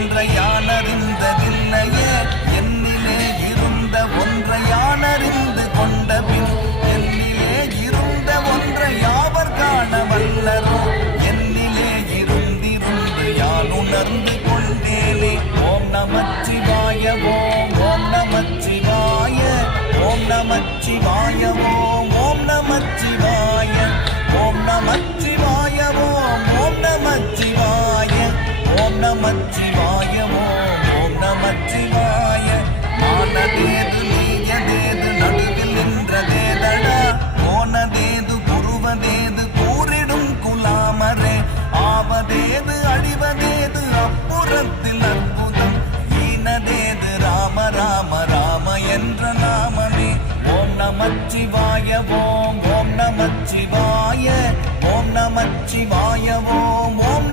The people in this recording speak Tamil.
ஒன்றை யானறிந்ததில்லையே என்னிலே இருந்த ஒன்றை யானறிந்து கொண்ட பின் என்னிலே இருந்த ஒன்றை யாவர் காண வல்லரோ என்னிலே இருந்திருந்து யான் உணர்ந்து கொண்டேனே ஓம் நமச்சிவாய ஓம் ஓம் நமச்சிவாய ஓம் நமச்சிவாய ஓம் ஓம் நமச்சிவாய ஓம் நமச்சிவாய ஓம் ஓம் நமச்சிவாய ஓம் நமச்சிவாய ஓம் ஓம் நமச்சிவாய ஆனதேது நீயதேது நடுவில் நின்றதேதடா போனதேது புருவதேது கூறிடும் குலாமரே ஆவதேது அழிவதேது அப்புறத்தில் அற்புதம் ஈனதேது ராம ராம ராம என்ற நாமமே ஓம் நமச்சிவாய ஓம் ஓம் நமச்சிவாய ஓம் நமச்சிவாய ஓம் ஓம்